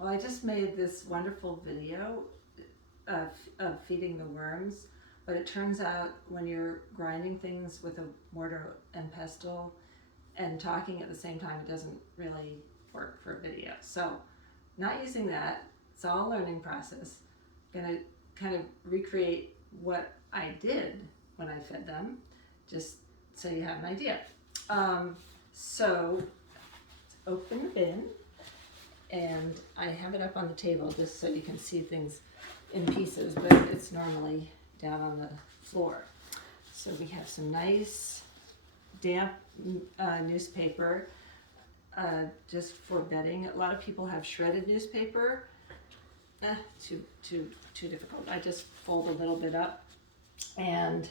Well, I just made this wonderful video of feeding the worms, but it turns out when you're grinding things with a mortar and pestle and talking at the same time, it doesn't really work for a video. So not using that. It's all a learning process. Gonna kind of recreate what I did when I fed them, just so you have an idea. So let's open the bin, and I have it up on the table just so you can see things in pieces, but it's normally down on the floor. So we have some nice damp newspaper just for bedding. A lot of people have shredded newspaper. Too difficult. I just fold a little bit up and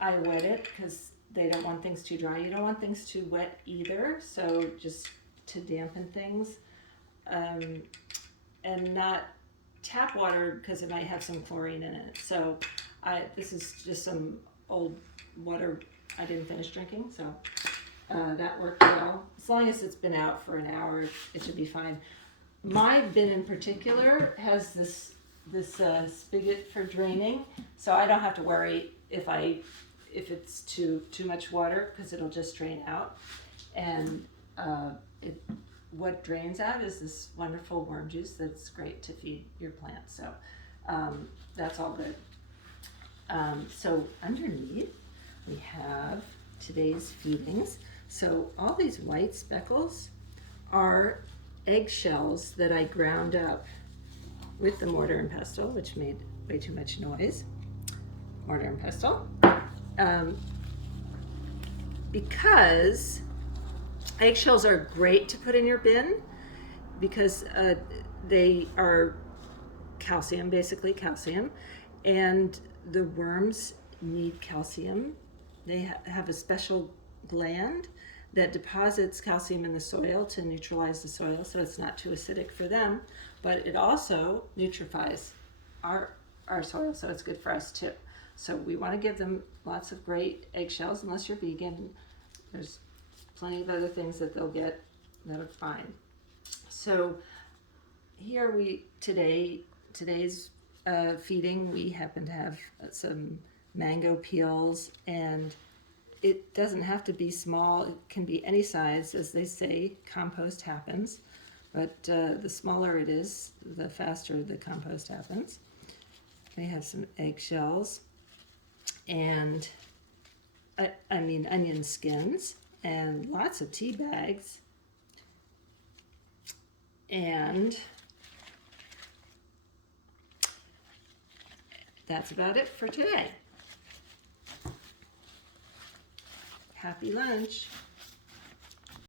I wet it because they don't want things too dry. You don't want things too wet either, so just to dampen things. And not tap water because it might have some chlorine in it. So this is just some old water I didn't finish drinking, so that worked well. As long as it's been out for an hour, it should be fine. My bin in particular has this spigot for draining, so I don't have to worry if it's too much water because it'll just drain out. And what drains out is this wonderful worm juice that's great to feed your plants. So that's all good. So underneath we have today's feedings. So all these white speckles are eggshells that I ground up with the mortar and pestle, which made way too much noise. Mortar and pestle. Because eggshells are great to put in your bin because they are calcium, basically calcium, and the worms need calcium. They have a special gland that deposits calcium in the soil to neutralize the soil so it's not too acidic for them, but it also nutrifies our soil, so it's good for us too. So we want to give them lots of great eggshells. Unless you're vegan, there's plenty of other things that they'll get that are fine. So here today's feeding, we happen to have some mango peels, and it doesn't have to be small. It can be any size. As they say, compost happens, but the smaller it is, the faster the compost happens. We have some eggshells and onion skins and lots of tea bags, and that's about it for today. Happy lunch.